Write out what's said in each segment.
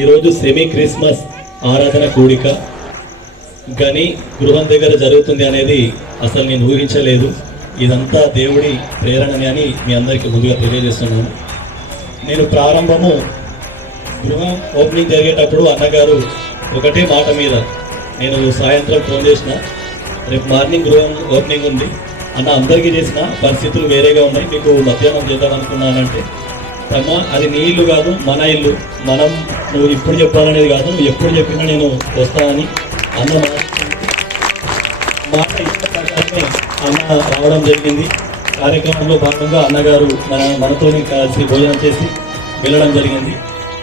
ఈరోజు semi Christmas ఆరాధన కూడిక. గని గృహం దగ్గర జరుగుతుంది అనేది అసలు నేను ఊహించలేదు. ఇదంతా దేవుడి ప్రేరణని అని మీ అందరికీ ముందుగా తెలియజేస్తున్నాను. నేను ప్రారంభము గృహం ఓపెనింగ్ జరిగేటప్పుడు అన్నగారు ఒకటే మాట మీద నేను సాయంత్రం ఫోన్ చేసిన. రేపు మార్నింగ్ గృహం ఓపెనింగ్ ఉంది. అన్న అందరికీ చేసిన పరిస్థితులు వేరేగా ఉన్నాయి. మీకు మధ్యాహ్నం చేద్దాం అనుకున్నానంటే అమ్మ అది నీ ఇల్లు కాదు మన ఇల్లు. మనం నువ్వు ఇప్పుడు చెప్పాలనేది కాదు నువ్వు ఎప్పుడు చెప్పినా నేను వస్తానని అన్న మాట. మాట అన్న రావడం జరిగింది. కార్యక్రమంలో భాగంగా అన్నగారు మన మనతోనే కలిసి భోజనం చేసి వెళ్ళడం జరిగింది.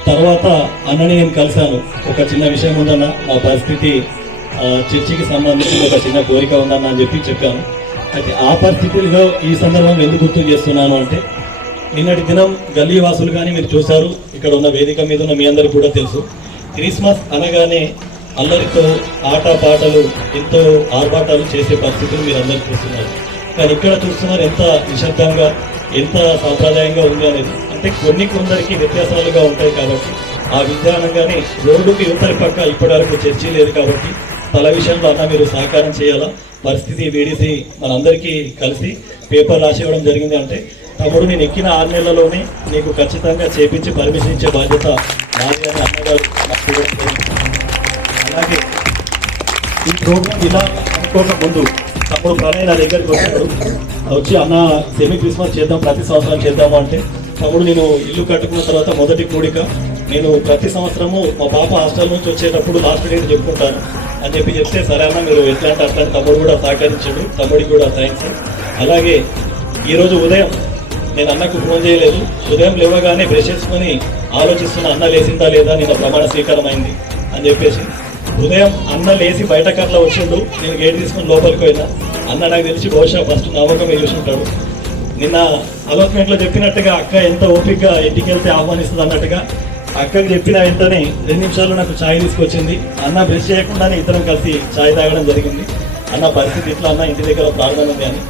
తర్వాత అన్నని నేను కలిశాను. ఒక చిన్న విషయం ఉందన్న నా పరిస్థితి చర్చికి సంబంధించి ఒక చిన్న కోరిక ఉందన్న అని చెప్పి చెప్పాను. అయితే ఆ పరిస్థితిలో ఈ సందర్భం ఎందుకు గుర్తు చేస్తున్నాను అంటే నిన్నటి దినం గల్లీ వాసులు కానీ మీరు చూశారు. ఇక్కడ ఉన్న వేదిక మీద ఉన్న మీ అందరికీ కూడా తెలుసు. క్రిస్మస్ అనగానే అందరితో ఆట పాటలు ఎంతో ఆర్భాటాలు చేసే పరిస్థితులు మీరు అందరు చూస్తున్నారు. కానీ ఇక్కడ చూస్తున్నారు ఎంత నిశ్శబ్దంగా ఎంత సాంప్రదాయంగా ఉంది అనేది. అంటే కొన్ని కొందరికి వ్యత్యాసాలుగా ఉంటాయి కాబట్టి ఆ విధానంగానే రోడ్డుకి యువతరి పక్క ఇప్పటివరకు చర్చి లేదు కాబట్టి తల విషయంలో అన్న మీరు సహకారం చేయాలా? పరిస్థితి వీడిసి మనందరికీ కలిసి పేపర్ రాసివ్వడం జరిగింది అంటే తమ్ముడు నేను ఎక్కిన ఆరు నెలల్లోనే నీకు ఖచ్చితంగా చేపించి పర్మిషన్ ఇచ్చే బాధ్యత నాది అని అన్నగారు అలాగే ఈ ప్రోగ్రామ్ ఇలా అనుకోక ముందు తమ్ముడు ప్రణయ్ నా దగ్గరికి వచ్చాడు. వచ్చి అన్న సెమీ క్రిస్మస్ చేద్దాం ప్రతి సంవత్సరం చేద్దాము? అంటే తమ్ముడు నేను ఇల్లు కట్టుకున్న తర్వాత మొదటి కూడిక నేను ప్రతి సంవత్సరము మా పాప హాస్టల్ నుంచి వచ్చేటప్పుడు లాస్ట్ డేట్ చెప్పుకుంటాను. అని చెప్పి చెప్తే సరే అన్న మీరు ఎట్లా అంటే అట్లా తమ్ముడు కూడా సహకరించాడు. తమ్ముడికి కూడా థ్యాంక్స్ అలాగే ఈరోజు ఉదయం నేను అన్నకు ఫోన్ చేయలేదు. ఉదయం లేవగానే బ్రష్ చేసుకొని ఆలోచిస్తున్న అన్న లేచిందా లేదా నిన్న ప్రమాణ స్వీకారం అయింది అని చెప్పేసి. ఉదయం అన్న లేచి బయట కట్ల వచ్చిండు. నేను గేట్ తీసుకుని లోపలికి పోయినా. అన్న నాకు తెలిసి బహుశా ఫస్ట్ నమ్మకం చూసుంటాడు. నిన్న అలాట్మెంట్లో చెప్పినట్టుగా అక్క ఎంత ఓపికగా ఇంటికి వెళ్తే ఆహ్వానిస్తుంది అన్నట్టుగా అక్కకి చెప్పిన వెంటనే రెండు నిమిషాల్లో నాకు ఛాయ్ తీసుకొచ్చింది. అన్న బ్రష్ చేయకుండానే ఇద్దరం కలిసి ఛాయ్ తాగడం జరిగింది. అన్న పరిస్థితి ఇట్లా అన్న ఇంటి దగ్గర ప్రార్థన ఉంది అని.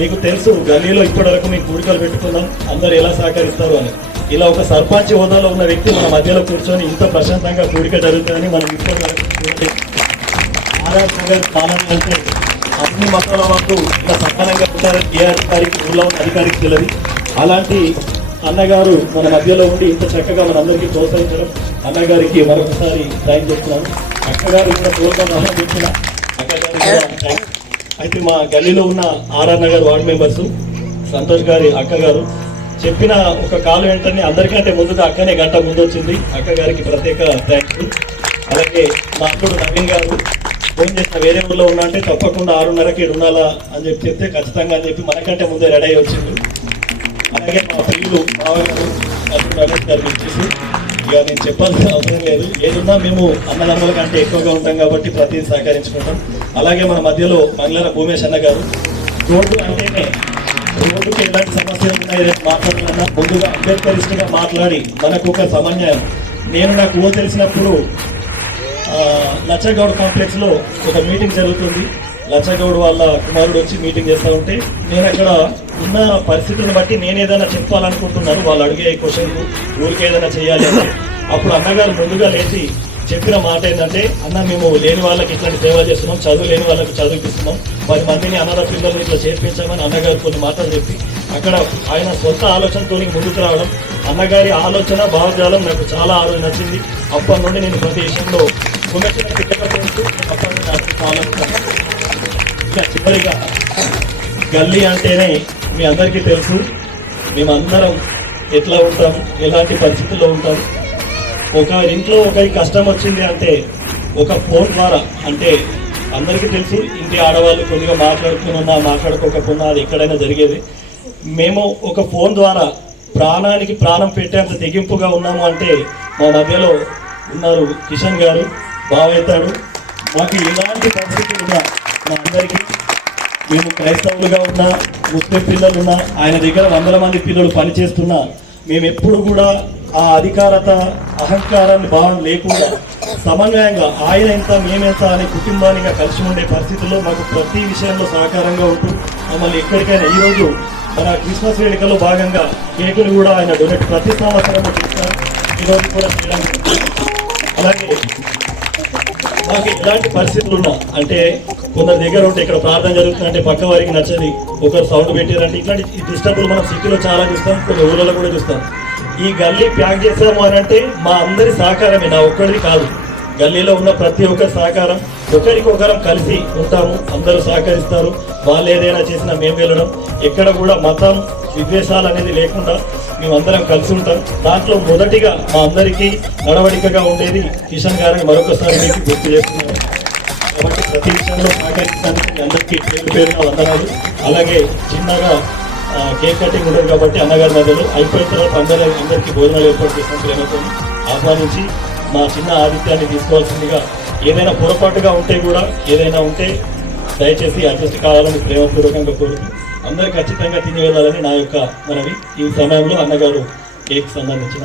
మీకు తెలుసు గల్లీలో ఇప్పటివరకు మీ కూడికలు పెట్టుకున్నాం. అందరు ఎలా సహకరిస్తారు అని. ఇలా ఒక సర్పంచ్ హోదాలో ఉన్న వ్యక్తి మన మధ్యలో కూర్చొని ఇంత ప్రశాంతంగా కూడిక జరుగుతుందని మనం ఇప్పటి వరకు ఆర్ఆర్ నగర్ పాలన అంటే అన్ని మతాల వరకు ఇలా సమానంగా ఉంటారని ఏ గారికి ఊళ్ళో ఉన్న అధికారికి తెలియదు. అలాంటి అన్నగారు మన మధ్యలో ఉండి ఇంత చక్కగా మనందరికీ ప్రోత్సహించడం అన్నగారికి మరొకసారి థ్యాంక్ చేస్తున్నాను. అక్కగారు కూడా ప్రోత్సాహం ఆరంభించిన అక్కగారికి కూడా అయితే మా గల్లీలో ఉన్న RR Nagar ward members Santosh గారి అక్కగారు చెప్పిన ఒక కాలు వెంటనే అందరికంటే ముందుగా అక్కనే గంట ముందు వచ్చింది అక్క గారికి ప్రత్యేక థ్యాంక్స్ అలాగే మా అప్పుడు నవీన్ గారు ఫోన్ చేసిన వేరే ఊర్లో ఉన్నా అంటే తప్పకుండా ఆరున్నరకి ఈడ ఉండాలా అని చెప్పి చెప్తే ఖచ్చితంగా అని చెప్పి మనకంటే ముందే రెడీ అయ్యి వచ్చింది. అలాగే మా పిల్లలు మామగారు రమేష్ గారు వచ్చేసి ఇక నేను చెప్పాల్సిన అవసరం లేదు. ఏదున్నా మేము అన్నదమ్ముల కంటే ఎక్కువగా ఉంటాం కాబట్టి ప్రతిదీ సహకరించుకుంటాం. అలాగే మన మధ్యలో మంగళర భూమేష్ అన్న గారు. రోడ్డు అంటేనే రోడ్డుకి ఎలాంటి సమస్యలు ఉన్నాయి రేపు మాట్లాడాలన్నా ముందుగా అంబేద్కరిస్ట్గా మాట్లాడి మనకు ఒక సమన్వయం. నేను నాకు ఊహ తెలిసినప్పుడు లచ్చగౌడ్ కాంప్లెక్స్లో ఒక మీటింగ్ జరుగుతుంది. లచ్చగౌడ్ వాళ్ళ కుమారుడు వచ్చి మీటింగ్ చేస్తూ ఉంటే నేను అక్కడ ఉన్న పరిస్థితులను బట్టి నేను ఏదైనా చెప్పాలనుకుంటున్నాను. వాళ్ళు అడిగే క్వశ్చన్ ఊరికి ఏదైనా చేయాలి అంటే. అప్పుడు అన్నగారు ముందుగా లేచి చెప్పిన మాట ఏంటంటే అన్న మేము లేని వాళ్ళకి ఇట్లాంటి సేవ చేస్తున్నాం చదువు లేని వాళ్ళకి చదివిపిస్తున్నాం. పది మందిని అనాథ పిల్లల్ని ఇట్లా చేర్పించామని అన్నగారు కొన్ని మాటలు చెప్పి అక్కడ ఆయన సొంత ఆలోచనతో ముందుకు రావడం అన్నగారి ఆలోచన భావజాలం నాకు చాలా ఆరోజు నచ్చింది. అప్పటి నుండి నేను ప్రతి విషయంలో చిన్న చిన్న పిల్లలతో అప్పటి నుండి నాకు ఇంకా చివరిగా. గల్లీ అంటేనే మీ అందరికీ తెలుసు. మేమందరం ఎట్లా ఉంటాం ఎలాంటి పరిస్థితుల్లో ఉంటాం. ఒక ఇంట్లో ఒకరికి కష్టం వచ్చింది అంటే ఒక ఫోన్ ద్వారా అంటే అందరికీ తెలుసు. ఇంటి ఆడవాళ్ళు కొద్దిగా మాట్లాడుకున్నా మాట్లాడుకోకపోయినా అది ఎక్కడైనా జరిగేది. మేము ఒక ఫోన్ ద్వారా ప్రాణానికి ప్రాణం పెట్టేంత తెగింపుగా ఉన్నాము అంటే మా మధ్యలో ఉన్నారు కిషన్ గారు బావైతాడు మాకు ఎలాంటి పరిస్థితులు ఉన్నా మా అందరికీ మేము క్రైస్తవులుగా ఉన్న ముస్లిం పిల్లలు ఉన్న ఆయన దగ్గర వందల మంది పిల్లలు పనిచేస్తున్నా మేము ఎప్పుడు కూడా ఆ అధికారత అహంకారాన్ని భావం లేకుండా సమన్వయంగా ఆయన ఎంత మేమెంత అనే కుటుంబానిగా కలిసి ఉండే పరిస్థితుల్లో మాకు ప్రతి విషయంలో సహకారంగా ఉంటూ మమ్మల్ని ఎక్కడికైనా ఈరోజు మన క్రిస్మస్ వేడుకలో భాగంగా కేకులు కూడా ఆయన డొనేట్ ప్రతి సంవత్సరం చేస్తారు. ఈరోజు కూడా చేయడం అలాగే మాకు ఎలాంటి పరిస్థితులు ఉన్నా అంటే కొందరి దగ్గర ఉంటే ఇక్కడ ప్రార్థన జరుగుతుందంటే పక్క వారికి నచ్చది ఒకరు సౌండ్ పెట్టారంటే ఇట్లాంటి డిస్టర్బులు మనం సిటీలో చాలా చూస్తాం కొన్ని ఊళ్ళలో కూడా చూస్తాం. ఈ గల్లీ ప్యాక్ చేసాము అని అంటే మా అందరి సహకారమే నా ఒక్కడిది కాదు. గల్లీలో ఉన్న ప్రతి ఒక్కరి సహకారం ఒకరికొకరం కలిసి ఉంటాము అందరూ సహకరిస్తారు. వాళ్ళు ఏదైనా చేసినా మేము వెళ్ళడం. ఎక్కడ కూడా మతం విద్వేషాలు అనేది లేకుండా మేమందరం కలిసి ఉంటాం. దాంట్లో మొదటిగా మా అందరికీ నడవడికగా ఉండేది కిషన్ గారిని మరొకసారి మీకు గుర్తు చేస్తున్నాను. కాబట్టి ప్రతి విషయంలో సహకరించడానికి మీ అందరికీ పేరు పేరుగా వందనాలు. అలాగే చిన్నగా కేక్ కటింగ్ ఉండదు కాబట్టి అన్నగారి మధ్యలో అయిపోయిన తర్వాత అందరూ అందరికీ భోజనాలు ఏర్పాటు చేసిన ప్రేమతో ఆహ్వానించి మా చిన్న ఆదిత్యాన్ని తీసుకోవాల్సిందిగా ఏదైనా పొరపాటుగా ఉంటే కూడా ఏదైనా ఉంటే దయచేసి అడ్జస్ట్ కావాలని ప్రేమపూర్వకంగా కోరుతూ అందరూ ఖచ్చితంగా తిని వెళ్ళాలని నా యొక్క మనవి. ఈ సమయంలో అన్నగారు కేక్ సంబంధించిన